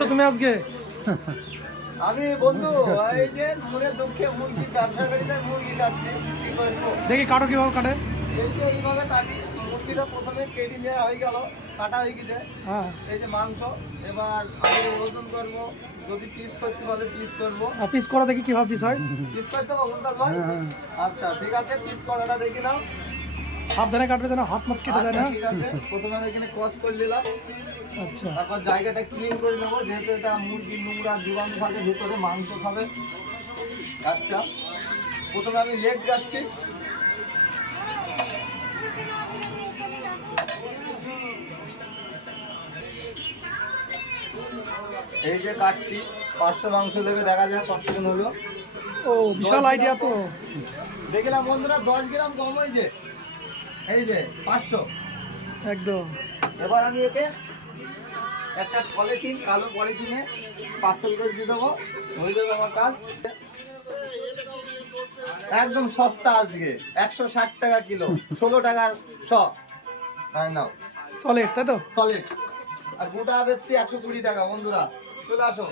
তুমি আজকে আমি বন্ধু এই যে মনে দুঃখে মুরগি ব্যবসা করি তাই মুরগি কাটছি কি করবো দেখি কাটো কিভাবে কাটে। এই যে এইভাবে কাটি মুরগিটা প্রথমে কেটে নেওয়া হয়ে গেল কাটা হয়ে গেছে হ্যাঁ, এই যে মাংস এবার আমি ওজন করবো যদি পিস করতে বলে পিস করবো পিস করা দেখি কিভাবে পিস হয়। পিস করতে পারবো না ভাই আচ্ছা ঠিক আছে পিস করাটা দেখি নাও সাবধানে কাটবে যেন হাত মাত কেটে যায় আচ্ছা না। ঠিক আছে প্রথমে আমি এখানে কস করে নিলাম আচ্ছা, তারপর জায়গাটা ক্লিন করে নেবো যেহেতু এটা মুরগির নোংরা জীবাণু থাকে ভেতরে মাংস খাবে আচ্ছা প্রথমে আমি লেগ যাচ্ছি এই যে কাটছি 500 মাংস দেবে দেখা যায় কতক্ষণ হলো ও বিশাল আইডিয়া তো। দেখলাম বন্ধুরা 10 গ্রাম কম হয়েছে এই যে 500 একদম এবার আমি একে একটা পলিথিন কালো পলিথিনে পার্সেল করে দিয়ে দেবো হয়ে যাবে আমার কাজ একদম সস্তা আজকে 160 টাকা কিলো 16 টাকার শ তাই নাও সলিড তাই তো। সলিড আর গোটা বেচছি 120 টাকা বন্ধুরা চলে আসো